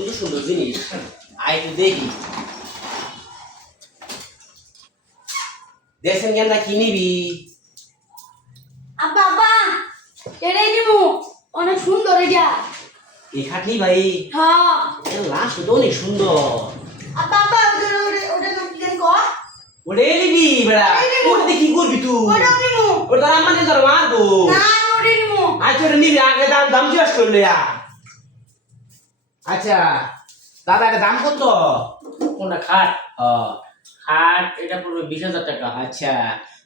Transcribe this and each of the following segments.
সুন্দর সুন্দর জিনিস আই একটু দেখি দেখছেন কেন কি নিবি আব্বা আব্বা এটাই নিবো অনেক সুন্দর এটা এই খাটলি ভাই হ্যাঁ লাস্ট তো অনেক সুন্দর আব্বা আব্বা ওটা নাম কি জানি কো ওটা নিবি বেড়া ওটা দিয়ে কি করবি তুই ওটা নিবো ওটা তার আমাদের তোর মারবো না ওটা নিবো আচ্ছা ওটা নিবি আগে দাম দাম জিজ্ঞাসা করলে আচ্ছা দাদা এটা দাম কত কোনটা খাট হ্যাঁ খাট এটা পড়বে 20,000 টাকা আচ্ছা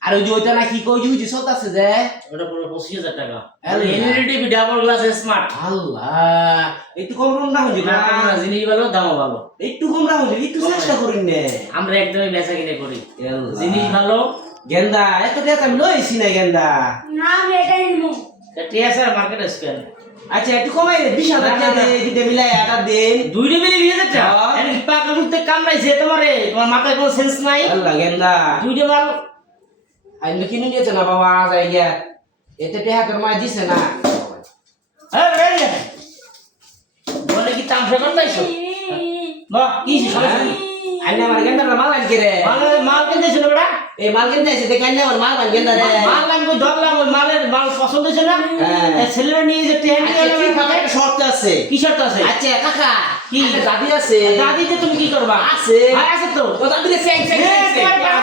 আর ওই যে ওইটা নাকি কই যে সত আছে যে ওটা পড়বে 25,000 টাকা আরে এলইডি ডাবল গ্লাস স্মার্ট আল্লাহ একটু কম কম না হইছে না জিনিস ভালো দামও ভালো একটু কম না হইছে একটু চেষ্টা করিন নে আমরা একদমই বেচা কিনে করি আল্লাহ। জিনিস ভালো গেন্দা এত টাকা আমি লইছি না গেন্দা না আমি এটাই নিবো টিএসআর মার্কেট স্পেন আচ্ছা একটু কমাই দে 20,000 টাকা দে দিতে মিলাই এটা দেন দুইটা মিলে 20,000 টাকা হ্যাঁ। এর পাকা মুখতে কামড়াইছে তোমার মাথায় কোনো সেন্স নাই আল্লাহ গেন্দা দুইটা মাল আমি কিনে নিয়েছে না বাবা আজ আই গিয়া এতে টাকা তোর মা দিছে না বলে কি তামসা করতেছ বাহ কি সমস্যা কি? আইনা আমার গেন্দা মাল আনকে রে মাল কিনতেছ না বেটা এই মাল কিনতে আছে দেখেন না আমার মাল বান গেন্দা রে মাল আমি কই ধরলাম ওই মাল পছন্দ হয়েছে না হ্যাঁ। ছেলেরা নিয়ে যে ট্রেন আচ্ছা ঠিক আছে একটা শর্ত আছে কি শর্ত আছে আচ্ছা কাকা কি? একটা দাবি আছে দাদিতে তুমি কি করবা আছে আছে তো ও দাবি রে সেং সেং সেং